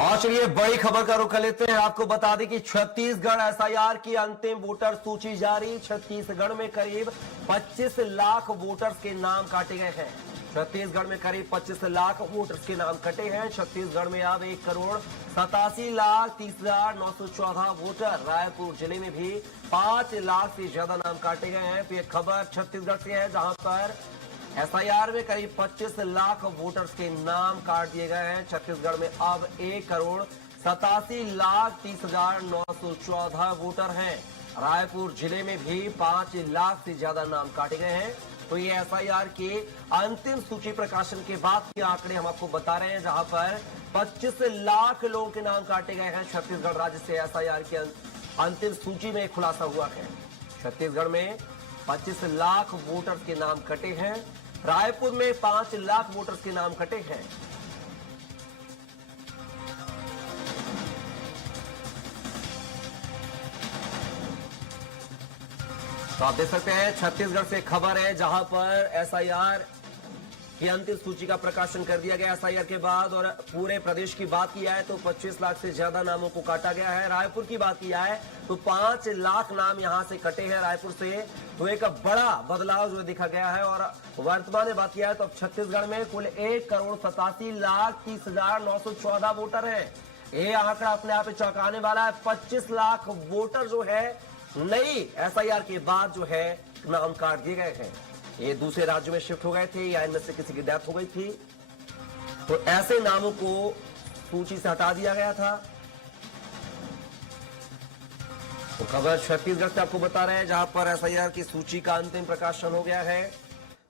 और चलिए बड़ी खबर का रुख कर लेते हैं। आपको बता दें कि छत्तीसगढ़ एसआईआर की अंतिम वोटर सूची जारी। छत्तीसगढ़ में करीब 25 लाख वोटर्स के नाम काटे गए हैं। छत्तीसगढ़ में करीब 25 लाख वोटर्स के नाम कटे हैं। छत्तीसगढ़ में अब 1,87,30,914 वोटर। रायपुर जिले में भी 5 लाख से ज्यादा नाम काटे गए हैं। तो ये खबर छत्तीसगढ़ से है, जहां पर एसआईआर में करीब 25 लाख वोटर्स के नाम काट दिए गए हैं। छत्तीसगढ़ में अब 1,87,30,914 वोटर हैं। रायपुर जिले में भी 5 लाख से ज्यादा नाम काटे गए हैं। तो ये एसआईआर के अंतिम सूची प्रकाशन के बाद के आंकड़े हम आपको बता रहे हैं, जहां पर 25 लाख लोगों के नाम काटे गए हैं। छत्तीसगढ़ राज्य से एसआईआर की अंतिम सूची में खुलासा हुआ है। छत्तीसगढ़ में 25 लाख वोटर्स के नाम कटे हैं। रायपुर में 5 लाख वोटर्स के नाम कटे हैं। तो आप देख सकते हैं छत्तीसगढ़ से खबर है, जहां पर एसआईआर की अंतिम सूची का प्रकाशन कर दिया गया एसआईआर के बाद। और पूरे प्रदेश की बात किया है तो 25 लाख से ज्यादा नामों को काटा गया है। रायपुर की बात किया है तो 5 लाख नाम यहां से कटे हैं रायपुर से। तो एक बड़ा बदलाव जो दिखा गया है। और वर्तमान में बात किया है तो अब छत्तीसगढ़ में कुल 1,87,30,914 वोटर है। ये आंकड़ा अपने आप में चौंकाने वाला है। 25 लाख वोटर जो है नई एसआईआर के बाद जो है नाम काट दिए गए हैं। ये दूसरे राज्यों में शिफ्ट हो गए थे या इनमें से किसी की डेथ हो गई थी, तो ऐसे नामों को सूची से हटा दिया गया था। तो खबर छत्तीसगढ़ से आपको बता रहे हैं, जहां पर एसआईआर की सूची का अंतिम प्रकाशन हो गया है।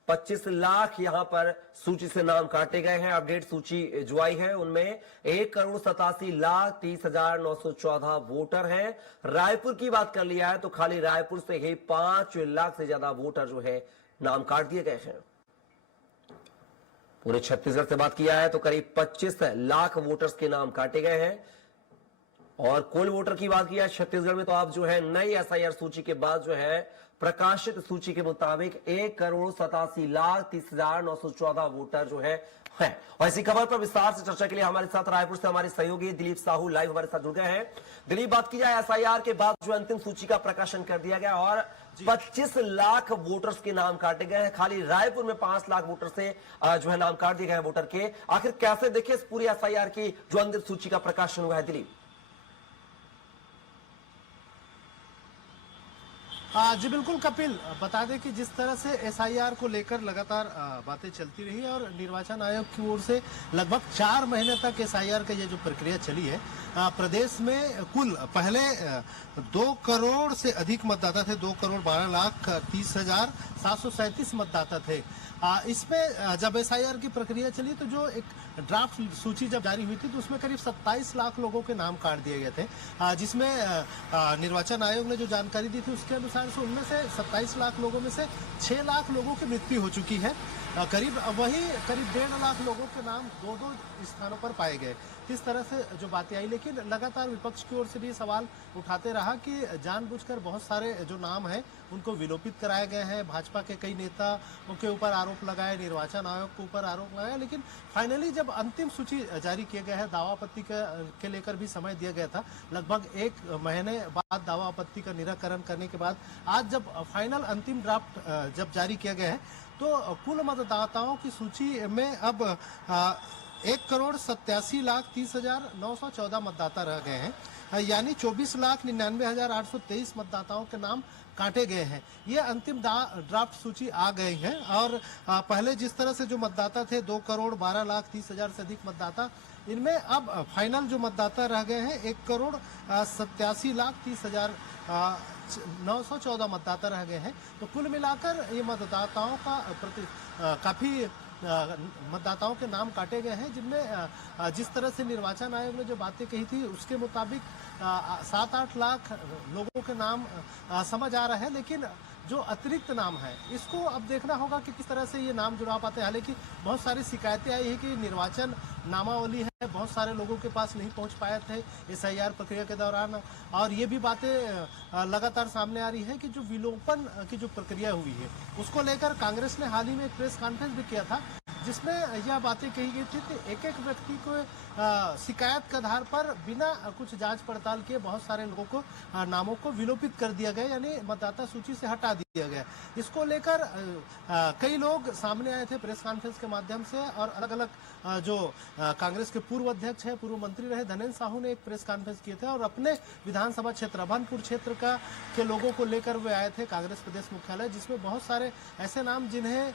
25 लाख यहां पर सूची से नाम काटे गए हैं। अपडेट सूची जो आई है उनमें 1,87,30,914 वोटर हैं। रायपुर की बात कर लिया है तो खाली रायपुर से ही 5 लाख से ज्यादा वोटर जो है नाम काट दिए गए हैं। पूरे छत्तीसगढ़ से बात किया है तो करीब 25 लाख वोटर्स के नाम काटे गए हैं। और कुल वोटर की बात किया है छत्तीसगढ़ में तो आप जो है नई एसआईआर सूची के बाद जो है प्रकाशित सूची के मुताबिक 1,87,30,914 वोटर जो है। और इसी खबर पर विस्तार से चर्चा के लिए हमारे साथ रायपुर से हमारे सहयोगी दिलीप साहू लाइव हमारे साथ जुड़ गए हैं। दिलीप, बात की जाए एसआईआर के बाद जो अंतिम सूची का प्रकाशन कर दिया गया और 25 लाख वोटर्स के नाम काटे गए हैं। खाली रायपुर में 5 लाख वोटर से जो है नाम काट दिए गए हैं वोटर के। आखिर कैसे देखे इस पूरी एसआईआर की जो अंतिम सूची का प्रकाशन हुआ है दिलीप? जी बिल्कुल कपिल, बता दें कि जिस तरह से एसआईआर को लेकर लगातार बातें चलती रही और निर्वाचन आयोग की ओर से लगभग 4 महीने तक एसआईआर का ये जो प्रक्रिया चली है, प्रदेश में कुल पहले 2 करोड़ से अधिक मतदाता थे। 2,12,30,737 मतदाता थे। इसमें जब एसआईआर की प्रक्रिया चली तो जो एक ड्राफ्ट सूची जब जारी हुई थी तो उसमें करीब 27 लाख लोगों के नाम काट दिए गए थे, जिसमें निर्वाचन आयोग ने जो जानकारी दी थी उसके अनुसार से उनमें से 27 लाख लोगों में से 6 लाख लोगों की मृत्यु हो चुकी है। करीब 1.5 लाख लोगों के नाम 2 स्थानों पर पाए गए। इस तरह से जो बातें आई, लेकिन लगातार विपक्ष की ओर से भी सवाल उठाते रहा कि जानबूझकर बहुत सारे जो नाम हैं उनको विलोपित कराए गए हैं। भाजपा के कई नेता उनके ऊपर आरोप लगाए, निर्वाचन आयोग के ऊपर आरोप लगाया, लेकिन फाइनली जब अंतिम सूची जारी किया गया है, दावा आपत्ति के लेकर भी समय दिया गया था। लगभग 1 महीने बाद दावा आपत्ति का निराकरण करने के बाद आज जब फाइनल अंतिम ड्राफ्ट जब जारी किया गया है तो कुल मतदाताओं की सूची में अब 1,87,30,914 मतदाता रह गए हैं, यानी 24,99,823 मतदाताओं के नाम काटे गए हैं। ये अंतिम ड्राफ्ट सूची आ गई है। और पहले जिस तरह से जो मतदाता थे 2,12,30,000 से अधिक मतदाता, इनमें अब फाइनल जो मतदाता रह गए हैं 1,87,30,914 मतदाता रह गए हैं। तो कुल मिलाकर ये मतदाताओं का काफी मतदाताओं के नाम काटे गए हैं, जिनमें जिस तरह से निर्वाचन आयोग ने जो बातें कही थी उसके मुताबिक 7-8 लाख लोगों के नाम समझ आ रहे हैं, लेकिन जो अतिरिक्त नाम है इसको अब देखना होगा कि किस तरह से ये नाम जुड़ा पाते हैं। हालांकि बहुत सारी शिकायतें आई है कि निर्वाचन नामावली है बहुत सारे लोगों के पास नहीं पहुंच पाए थे एसआईआर प्रक्रिया के दौरान, और ये भी बातें लगातार सामने आ रही है कि जो विलोपन की जो प्रक्रिया हुई है उसको लेकर कांग्रेस ने हाल ही में एक प्रेस कॉन्फ्रेंस भी किया था जिसमें यह बातें कही गई थी कि एक एक व्यक्ति को शिकायत के आधार पर बिना कुछ जांच पड़ताल किए बहुत सारे लोगों को नामों को विलोपित कर दिया गया, यानी मतदाता सूची से हटा दिया गया। इसको लेकर कई लोग सामने आए थे प्रेस कॉन्फ्रेंस के माध्यम से, और अलग अलग जो कांग्रेस के पूर्व अध्यक्ष है, पूर्व मंत्री रहे धनेन्द्र साहू ने एक प्रेस कॉन्फ्रेंस किए थे और अपने विधानसभा क्षेत्र अभनपुर क्षेत्र के लोगों को लेकर वे आए थे कांग्रेस प्रदेश मुख्यालय, जिसमें बहुत सारे ऐसे नाम जिन्हें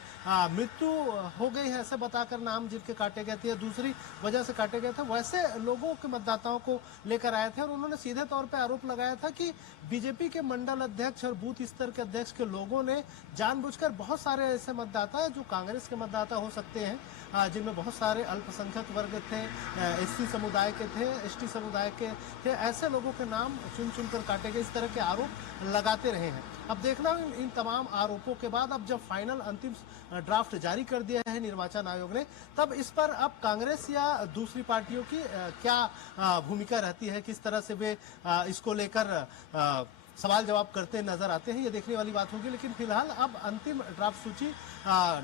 मृत्यु हो गई है ऐसे बताकर नाम जिनके काटे गए थे, दूसरी वजह से काटे गए थे, वैसे लोगों के मतदाताओं को लेकर आए थे। और उन्होंने सीधे तौर पर आरोप लगाया था कि बीजेपी के मंडल अध्यक्ष और बूथ स्तर के अध्यक्ष के लोगों ने जानबूझकर बहुत सारे ऐसे मतदाता है जो कांग्रेस के मतदाता हो सकते हैं, जिनमें बहुत सारे अल्पसंख्यक वर्ग थे, एससी समुदाय के थे, एसटी समुदाय के थे, ऐसे लोगों के नाम चुन चुनकर काटे गए, इस तरह के आरोप लगाते रहे हैं। अब देखना इन तमाम आरोपों के बाद अब जब फाइनल अंतिम ड्राफ्ट जारी कर दिया है निर्वाचन आयोग ने, तब इस पर अब कांग्रेस या दूसरी पार्टियों की क्या भूमिका रहती है, किस तरह से वे इसको लेकर सवाल जवाब करते नजर आते हैं, ये देखने वाली बात होगी। लेकिन फिलहाल अब अंतिम ड्राफ्ट सूची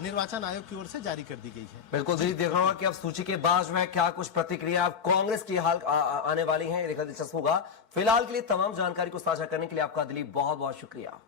निर्वाचन आयोग की ओर से जारी कर दी गई है। बिल्कुल जी, देख रहा हूं कि अब सूची के बाद जो है क्या कुछ प्रतिक्रिया कांग्रेस की हाल आने वाली है, देखना दिलचस्प होगा। फिलहाल के लिए तमाम जानकारी को साझा करने के लिए आपका दिली बहुत बहुत शुक्रिया।